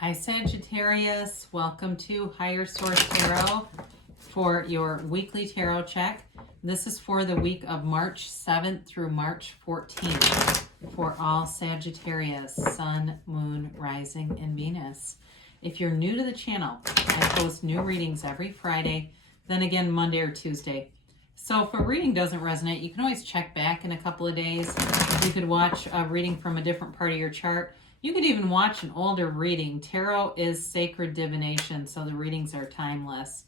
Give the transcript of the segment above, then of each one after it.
Hi Sagittarius, welcome to Higher Source Tarot for your weekly tarot check. This is for the week of March 7th through March 14th for all Sagittarius, Sun, Moon, Rising, and Venus. If you're new to the channel, I post new readings every Friday, then again Monday or Tuesday. So if a reading doesn't resonate, you can always check back in a couple of days. You could watch a reading from a different part of your chart. You could even watch an older reading. Tarot is sacred divination, so the readings are timeless.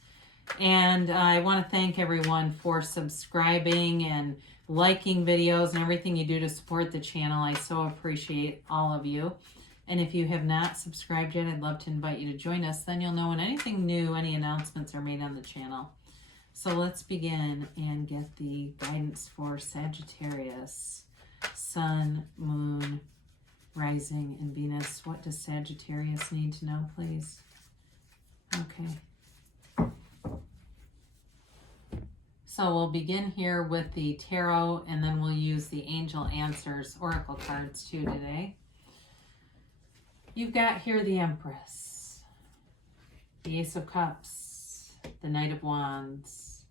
And I want to thank everyone for subscribing and liking videos and everything you do to support the channel. I so appreciate all of you. And if you have not subscribed yet, I'd love to invite you to join us. Then you'll know when anything new, any announcements are made on the channel. So let's begin and get the guidance for Sagittarius, Sun, Moon, Rising, and Venus. What does Sagittarius need to know, please? Okay. So we'll begin here with the tarot, and then we'll use the Angel Answers Oracle cards too today. You've got here the Empress, the Ace of Cups, the Knight of Wands,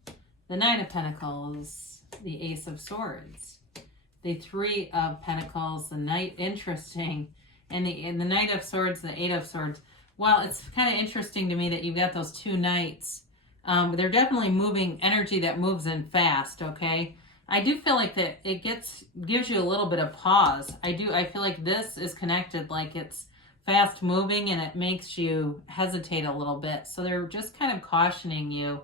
the Nine of Pentacles, the Ace of Swords, the Three of Pentacles, the Knight, interesting, and the Knight of Swords, the Eight of Swords. Well, it's kind of interesting to me that you've got those two knights. They're definitely moving energy that moves in fast, okay? I do feel like that it gives you a little bit of pause. I feel like this is connected, like it's fast moving and it makes you hesitate a little bit. So they're just kind of cautioning you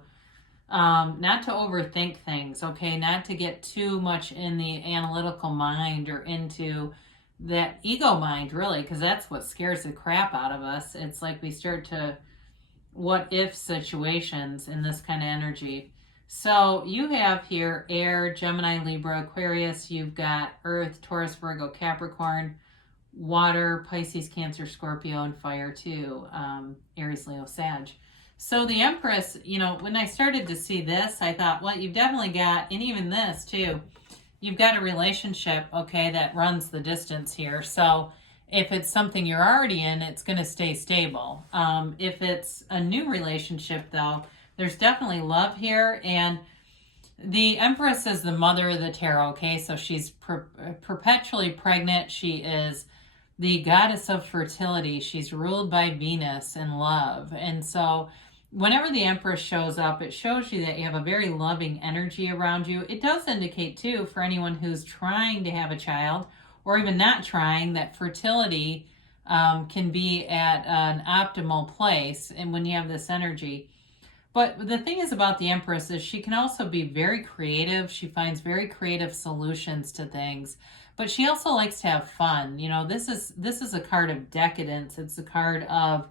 not to overthink things, okay? Not to get too much in the analytical mind or into that ego mind, really, because that's what scares the crap out of us. It's like we start to what if situations in this kind of energy. So you have here Air, Gemini, Libra, Aquarius. You've got Earth, Taurus, Virgo, Capricorn, Water, Pisces, Cancer, Scorpio, and Fire too, Aries, Leo, Sag. So the Empress, you know, when I started to see this, I thought, well, you've definitely got, and even this too, you've got a relationship, okay, that runs the distance here. So if it's something you're already in, it's going to stay stable. If it's a new relationship, though, there's definitely love here. And the Empress is the mother of the tarot, okay? So she's perpetually pregnant. She is the goddess of fertility. She's ruled by Venus and love. And so whenever the Empress shows up, it shows you that you have a very loving energy around you. It does indicate, too, for anyone who's trying to have a child or even not trying, that fertility can be at an optimal place and when you have this energy. But the thing is about the Empress is she can also be very creative. She finds very creative solutions to things. But she also likes to have fun. You know, this is a card of decadence. It's a card of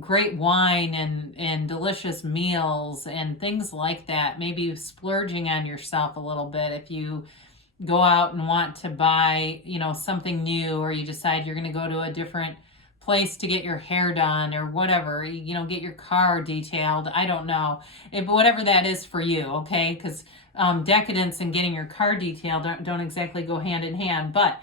great wine and delicious meals and things like that. Maybe splurging on yourself a little bit if you go out and want to buy, you know, something new, or you decide you're going to go to a different place to get your hair done or whatever, you know, get your car detailed. I don't know. But whatever that is for you, okay? Because decadence and getting your car detailed don't exactly go hand in hand, but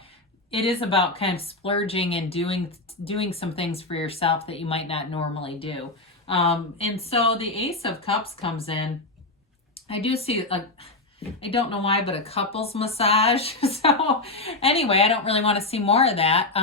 it is about kind of splurging and doing some things for yourself that you might not normally do. And so the Ace of Cups comes in. I do see I don't know why, but a couples massage. So anyway, I don't really want to see more of that.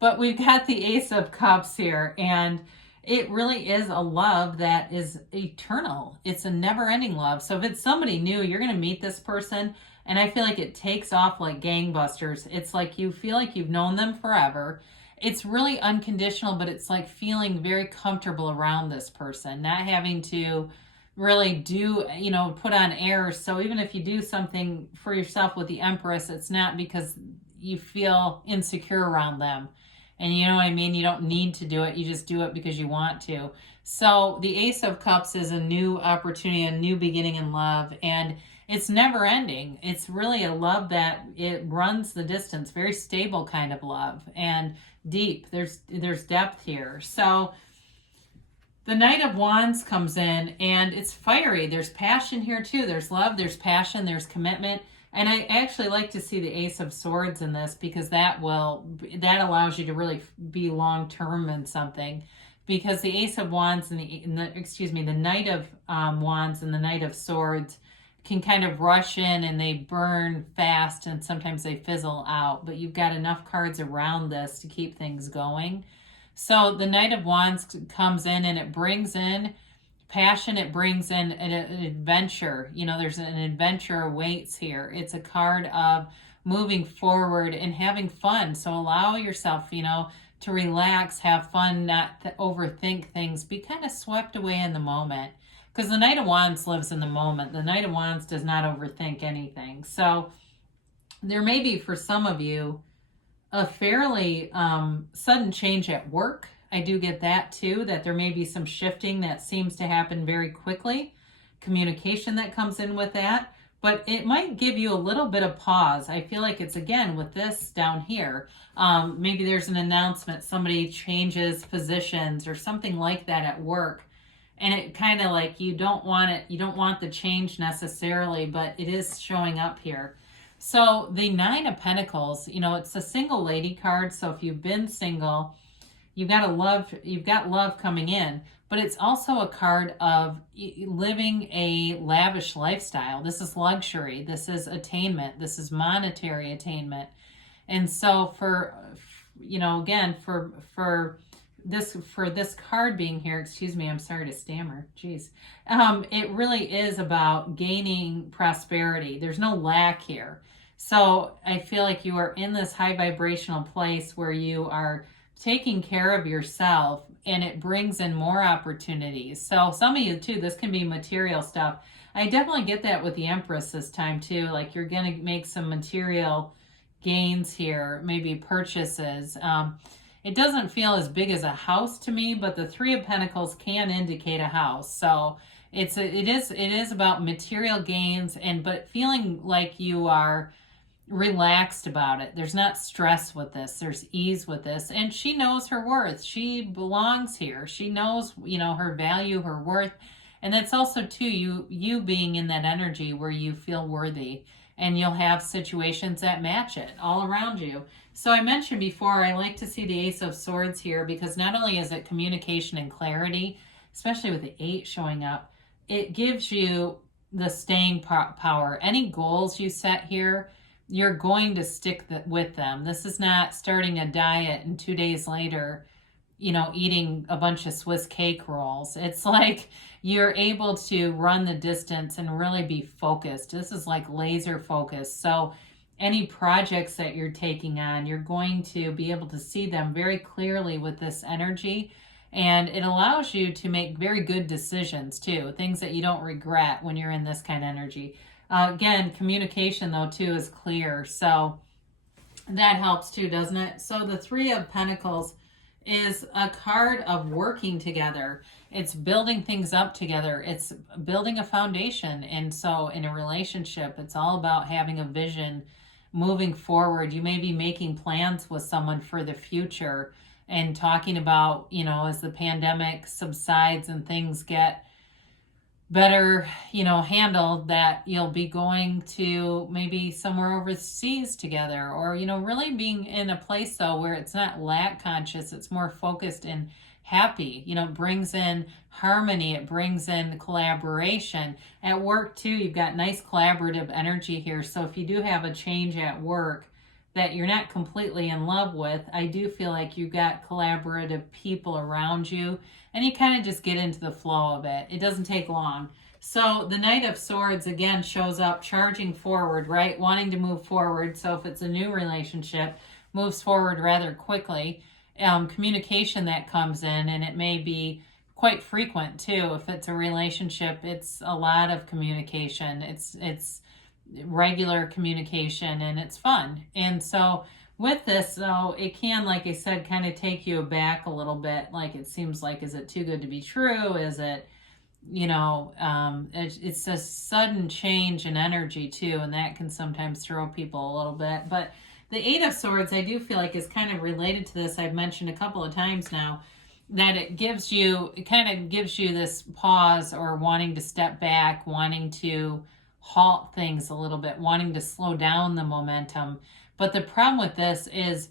But we've got the Ace of Cups here, and it really is a love that is eternal. It's a never-ending love. So if it's somebody new, you're going to meet this person, and I feel like it takes off like gangbusters. It's like you feel like you've known them forever. It's really unconditional, but it's like feeling very comfortable around this person, not having to really do, you know, put on airs. So even if you do something for yourself with the Empress, it's not because you feel insecure around them. And you know what I mean? You don't need to do it. You just do it because you want to. So the Ace of Cups is a new opportunity, a new beginning in love. And it's never ending. It's really a love that it runs the distance, very stable kind of love and deep. There's depth here. So the Knight of Wands comes in and it's fiery. There's passion here too. There's love, there's passion, there's commitment. And I actually like to see the Ace of Swords in this, because that allows you to really be long-term in something. Because the Ace of Wands and the Knight of Wands and the Knight of Swords can kind of rush in and they burn fast, and sometimes they fizzle out. But you've got enough cards around this to keep things going. So the Knight of Wands comes in and it brings in passion. It brings in an adventure. You know, there's an adventure awaits here. It's a card of moving forward and having fun. So allow yourself, you know, to relax, have fun, not overthink things. Be kind of swept away in the moment. Because the Knight of Wands lives in the moment. The Knight of Wands does not overthink anything. So there may be, for some of you, a fairly sudden change at work. I do get that too, that there may be some shifting that seems to happen very quickly. Communication that comes in with that. But it might give you a little bit of pause. I feel like it's, again, with this down here. Maybe there's an announcement, somebody changes positions or something like that at work. And it kind of like, you don't want the change necessarily, but it is showing up here. So the Nine of Pentacles, you know, it's a single lady card. So if you've been single, you've got love coming in, but it's also a card of living a lavish lifestyle. This is luxury. This is attainment. This is monetary attainment. And so for, you know, again, for this card being here, excuse me, I'm sorry to stammer. Jeez. It really is about gaining prosperity. There's no lack here. So I feel like you are in this high vibrational place where you are taking care of yourself, and it brings in more opportunities. So some of you too, this can be material stuff. I definitely get that with the Empress this time too. Like, you're going to make some material gains here, maybe purchases. It doesn't feel as big as a house to me, but the Three of Pentacles can indicate a house. So it is about material gains, but feeling like you are relaxed about it. There's not stress with this. There's ease with this. And she knows her worth. She belongs here. She knows, you know, her value, her worth. And that's also too, you being in that energy where you feel worthy, and you'll have situations that match it all around you. So I mentioned before, I like to see the Ace of Swords here, because not only is it communication and clarity, especially with the 8 showing up, it gives you the staying power. Any goals you set here, you're going to stick with them. This is not starting a diet and 2 days later, you know, eating a bunch of Swiss cake rolls. It's like you're able to run the distance and really be focused. This is like laser focused. So any projects that you're taking on, you're going to be able to see them very clearly with this energy. And it allows you to make very good decisions too, things that you don't regret when you're in this kind of energy. Again, communication though too is clear, so that helps too, doesn't it? So the Three of Pentacles is a card of working together. It's building things up together. It's building a foundation. And so in a relationship, it's all about having a vision, moving forward. You may be making plans with someone for the future and talking about, you know, as the pandemic subsides and things get better, you know, handled, that you'll be going to maybe somewhere overseas together, or, you know, really being in a place though where it's not lack conscious, it's more focused and happy. You know, it brings in harmony, it brings in collaboration. At work too, you've got nice collaborative energy here. So if you do have a change at work that you're not completely in love with, I do feel like you've got collaborative people around you, and you kind of just get into the flow of it. It doesn't take long. So the Knight of Swords again shows up charging forward, right? Wanting to move forward. So if it's a new relationship, moves forward rather quickly. Communication that comes in, and it may be quite frequent too. If it's a relationship, it's a lot of communication. It's regular communication, and it's fun. And so with this though, it can, like I said, kind of take you aback a little bit. Like, it seems like, is it too good to be true? Is it, you know, it's a sudden change in energy too, and that can sometimes throw people a little bit. But the Eight of Swords, I do feel like, is kind of related to this. I've mentioned a couple of times now that it kind of gives you this pause, or wanting to step back, wanting to halt things a little bit, wanting to slow down the momentum. But the problem with this is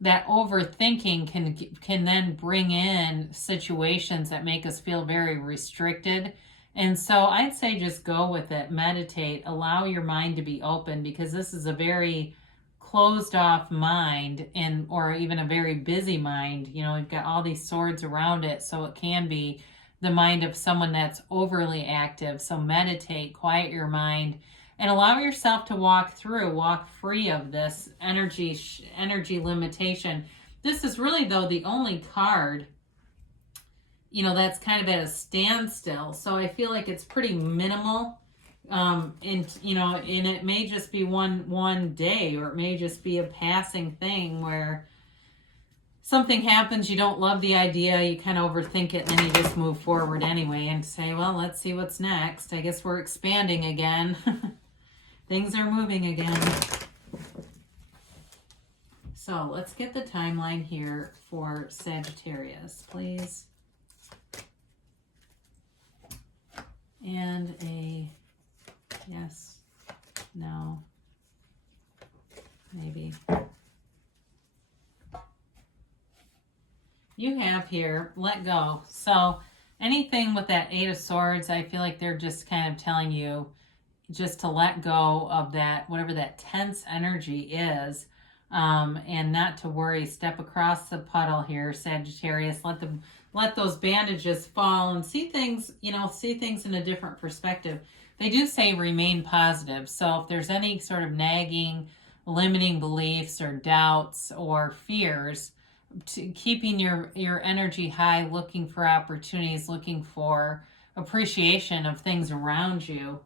that overthinking can then bring in situations that make us feel very restricted. And so I'd say just go with it, meditate, allow your mind to be open, because this is a very closed off mind, and or even a very busy mind. You know, we've got all these swords around it, so it can be the mind of someone that's overly active. So meditate, quiet your mind, and allow yourself to walk free of this energy limitation. This is really, though, the only card, you know, that's kind of at a standstill. So I feel like it's pretty minimal. And you know, and it may just be one day, or it may just be a passing thing where something happens, you don't love the idea, you kind of overthink it, and then you just move forward anyway and say, well, let's see what's next. I guess we're expanding again. Things are moving again. So let's get the timeline here for Sagittarius, please. And a yes, no, maybe. You have here, let go. So anything with that Eight of Swords, I feel like they're just kind of telling you just to let go of that, whatever that tense energy is, and not to worry. Step across the puddle here, Sagittarius. Let those bandages fall and see things, you know, see things in a different perspective. They do say remain positive. So if there's any sort of nagging, limiting beliefs or doubts or fears, keeping your energy high, looking for opportunities, looking for appreciation of things around you.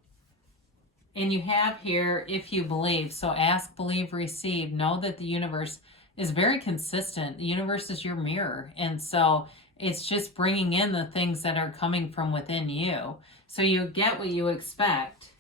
And you have here, if you believe. So ask, believe, receive. Know that the universe is very consistent. The universe is your mirror. And so it's just bringing in the things that are coming from within you. So you get what you expect.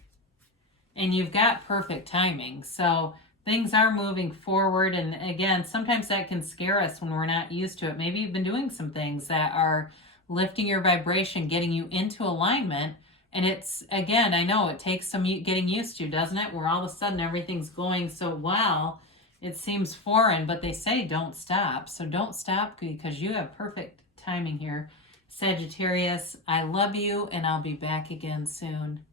And you've got perfect timing. So things are moving forward. And again, sometimes that can scare us when we're not used to it. Maybe you've been doing some things that are lifting your vibration, getting you into alignment. And it's, again, I know it takes some getting used to, doesn't it? Where all of a sudden everything's going so well, it seems foreign, but they say don't stop. So don't stop, because you have perfect timing here. Sagittarius, I love you, and I'll be back again soon.